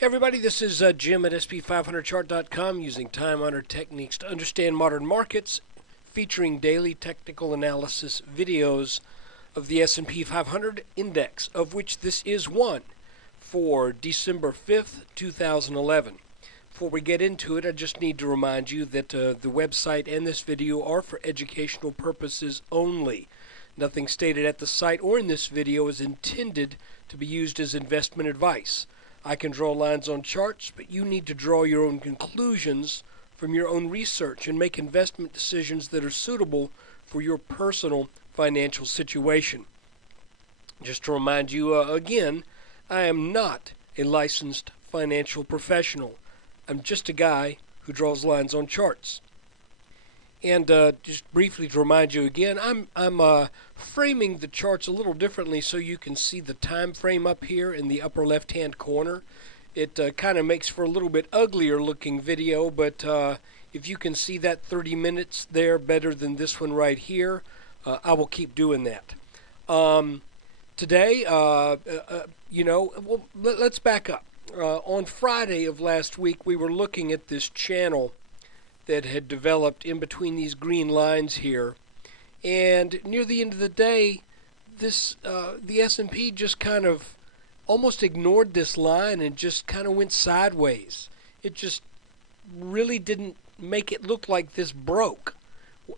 Hey everybody, this is Jim at SP500chart.com using time-honored techniques to understand modern markets, featuring daily technical analysis videos of the S&P 500 index, of which this is one for December 5th, 2011. Before we get into it, I just need to remind you that the website and this video are for educational purposes only. Nothing stated at the site or in this video is intended to be used as investment advice. I can draw lines on charts, but you need to draw your own conclusions from your own research and make investment decisions that are suitable for your personal financial situation. Just to remind you again, I am not a licensed financial professional. I'm just a guy who draws lines on charts. And just briefly to remind you again, I'm framing the charts a little differently so you can see the time frame up here in the upper left-hand corner. It kind of makes for a little bit uglier looking video, but if you can see that 30 minutes there better than this one right here, I will keep doing that. Today, let's back up. On Friday of last week, we were looking at this channel that had developed in between these green lines here, and near the end of the day, the S&P just kind of almost ignored this line and just kind of went sideways. It just really didn't make it look like this broke.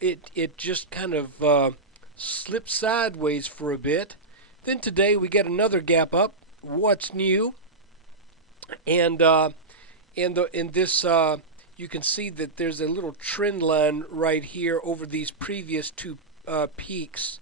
It just kind of slipped sideways for a bit. Then today we get another gap up. What's new? And in this. You can see that there's a little trend line right here over these previous two peaks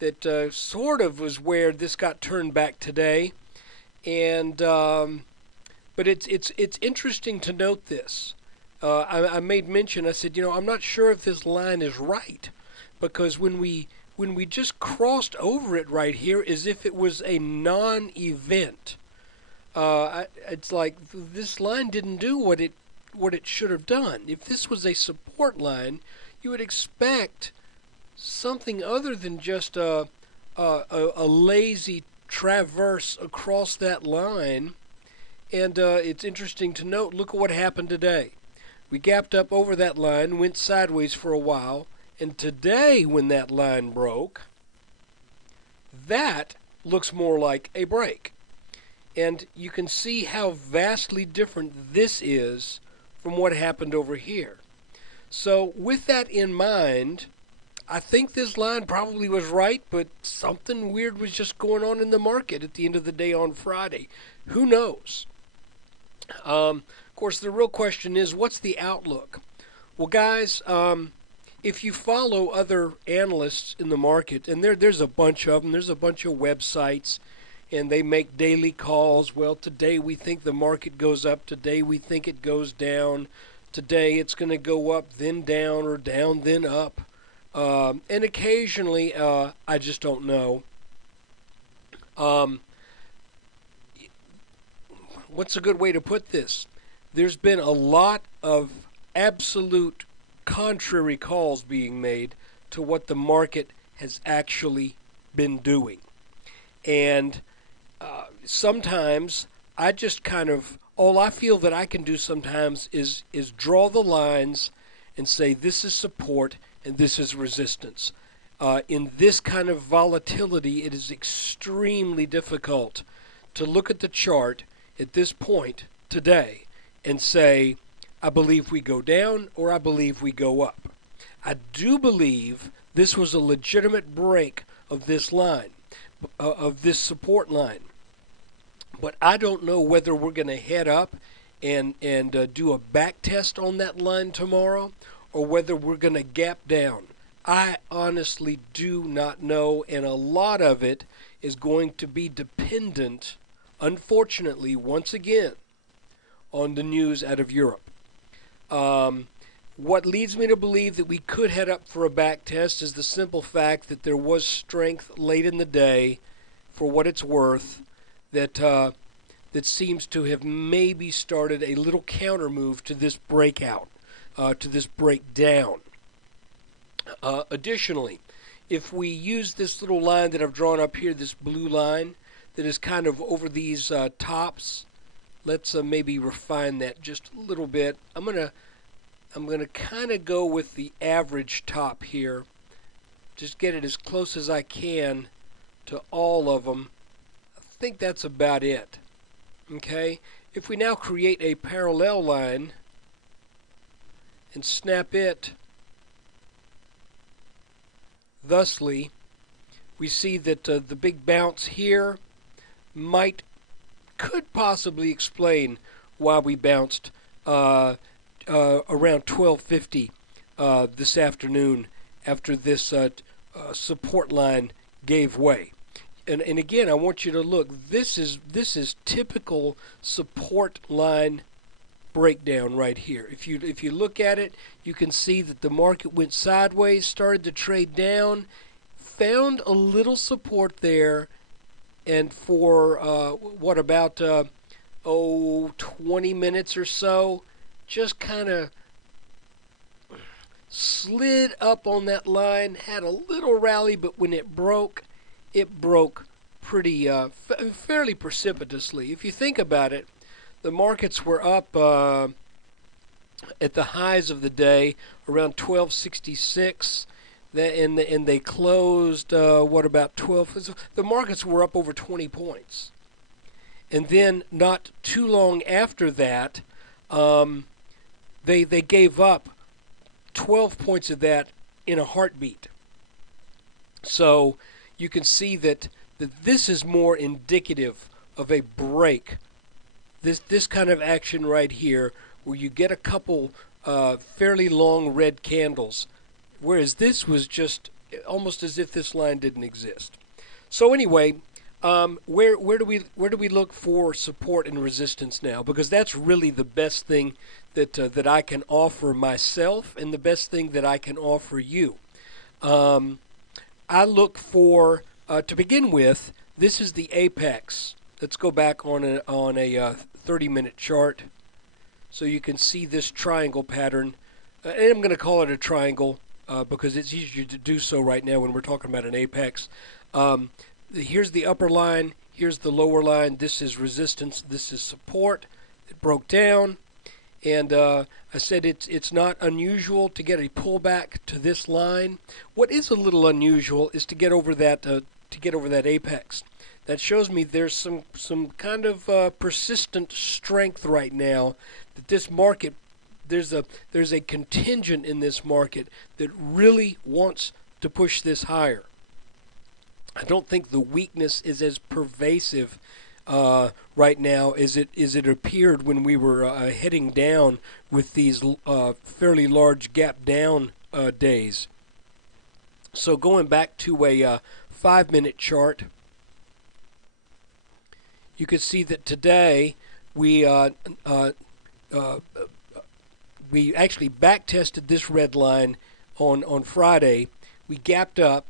that sort of was where this got turned back today. And but it's interesting to note this. I made mention. I said, I'm not sure if this line is right, because when we just crossed over it right here, as if it was a non-event. It's like this line didn't do what it should have done. If this was a support line, you would expect something other than just a lazy traverse across that line. And it's interesting to note, look at what happened today. We gapped up over that line, went sideways for a while, and today when that line broke, that looks more like a break. And you can see how vastly different this is from what happened over here. So with that in mind, I think this line probably was right, but something weird was just going on in the market at the end of the day on Friday. Who knows? Of course, the real question is, what's the outlook? Well, guys, if you follow other analysts in the market, and there's a bunch of them, there's a bunch of websites, and they make daily calls. Well, today we think the market goes up. Today we think it goes down. Today it's going to go up, then down, or down, then up. And occasionally, I just don't know. What's a good way to put this? There's been a lot of absolute contrary calls being made to what the market has actually been doing. And sometimes I just all I feel that I can do sometimes is draw the lines and say this is support and this is resistance. In this kind of volatility, it is extremely difficult to look at the chart at this point today and say, I believe we go down or I believe we go up. I do believe this was a legitimate break of this line, of this support line. But I don't know whether we're going to head up and do a back test on that line tomorrow, or whether we're going to gap down. I honestly do not know, and a lot of it is going to be dependent, unfortunately, once again, on the news out of Europe. What leads me to believe that we could head up for a back test is the simple fact that there was strength late in the day, for what it's worth, that seems to have maybe started a little counter move to this breakout, to this breakdown. Additionally, if we use this little line that I've drawn up here, this blue line that is kind of over these tops let's maybe refine that just a little bit. I'm gonna kind of go with the average top here. Just get it as close as I can to all of them. I think that's about it. Okay, if we now create a parallel line and snap it thusly, we see that the big bounce here could possibly explain why we bounced around 12:50 this afternoon after this support line gave way. And again, I want you to look. This is typical support line breakdown right here. If you look at it, you can see that the market went sideways, started to trade down, found a little support there, and for what about 20 minutes or so, just kind of slid up on that line, had a little rally, but when it broke pretty fairly precipitously. If you think about it, the markets were up at the highs of the day around 1266, and they closed what about 12? The markets were up over 20 points, and then not too long after that, they gave up 12 points of that in a heartbeat. So you can see that this is more indicative of a break. This kind of action right here, where you get a couple fairly long red candles, whereas this was just almost as if this line didn't exist. So anyway, where do we look for support and resistance now? Because that's really the best thing that I can offer myself, and the best thing that I can offer you. I look for, to begin with, this is the apex. Let's go back on a 30-minute chart, so you can see this triangle pattern. And I'm going to call it a triangle because it's easier to do so right now when we're talking about an apex. Here's the upper line. Here's the lower line. This is resistance. This is support. It broke down. And I said it's not unusual to get a pullback to this line. What is a little unusual is to get over that apex. That shows me there's some kind of persistent strength right now. That this market, there's a contingent in this market that really wants to push this higher. I don't think the weakness is as pervasive right now as it appeared when we were heading down with these fairly large gap down days. So going back to a 5-minute chart, you can see that today we actually back tested this red line on Friday. We gapped up,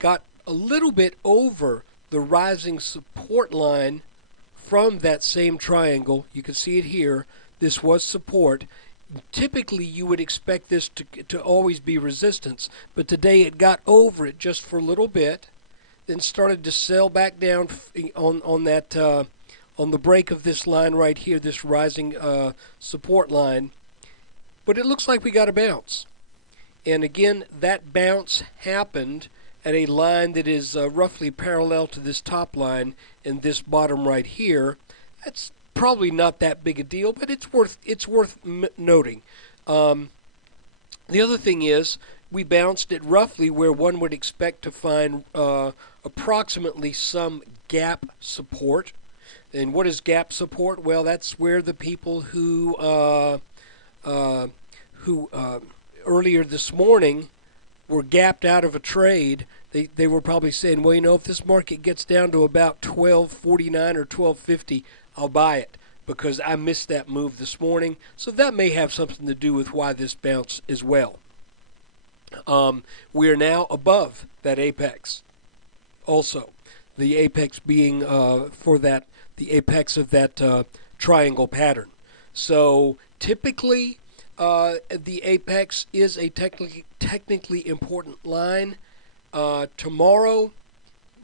got a little bit over the rising support line from that same triangle. You can see it here. This was support. Typically you would expect this to always be resistance, but today it got over it just for a little bit, then started to sell back down on the break of this line right here, this rising support line. But it looks like we got a bounce. And again, that bounce happened at a line that is roughly parallel to this top line and this bottom right here. That's probably not that big a deal, but it's worth noting. The other thing is, we bounced it roughly where one would expect to find approximately some gap support. And what is gap support? Well, that's where the people who earlier this morning were gapped out of a trade. They were probably saying, well, if this market gets down to about 1249 or 1250, I'll buy it because I missed that move this morning. So that may have something to do with why this bounce as well. We are now above that apex. Also, the apex being the apex of that triangle pattern. So typically, the apex is a technically important line. Tomorrow,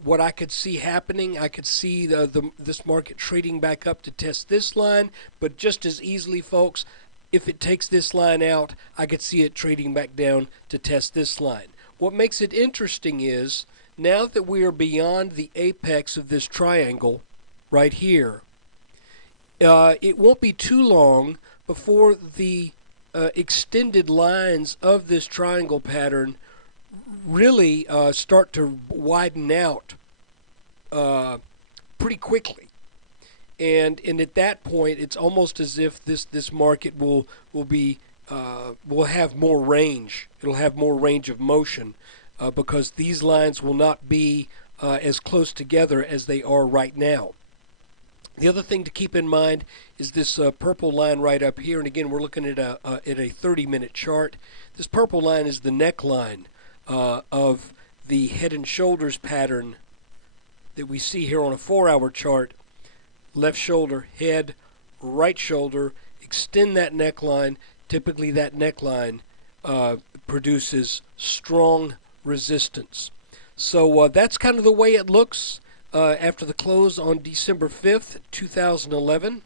what I could see happening. I could see this market trading back up to test this line, but just as easily, folks, if it takes this line out, I could see it trading back down to test this line. What makes it interesting is, now that we are beyond the apex of this triangle right here, it won't be too long before the extended lines of this triangle pattern really start to widen out pretty quickly. And at that point, it's almost as if this market will have more range. It'll have more range of motion because these lines will not be as close together as they are right now. The other thing to keep in mind is this purple line right up here, and again we're looking at a 30-minute chart. This purple line is the neckline of the head and shoulders pattern that we see here on a 4-hour chart. Left shoulder, head, right shoulder, extend that neckline. Typically that neckline produces strong resistance. So that's kind of the way it looks after the close on December 5th, 2011.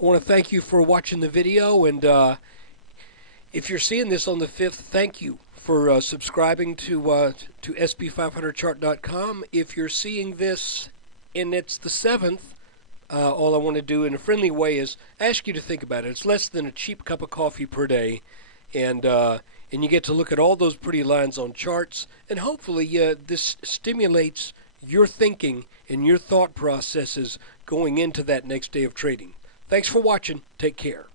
I want to thank you for watching the video, and if you're seeing this on the 5th, thank you for subscribing to sp500chart.com. If you're seeing this and it's the 7th, all I want to do in a friendly way is ask you to think about it. It's less than a cheap cup of coffee per day, and you get to look at all those pretty lines on charts, and hopefully this stimulates your thinking and your thought processes going into that next day of trading. Thanks for watching. Take care.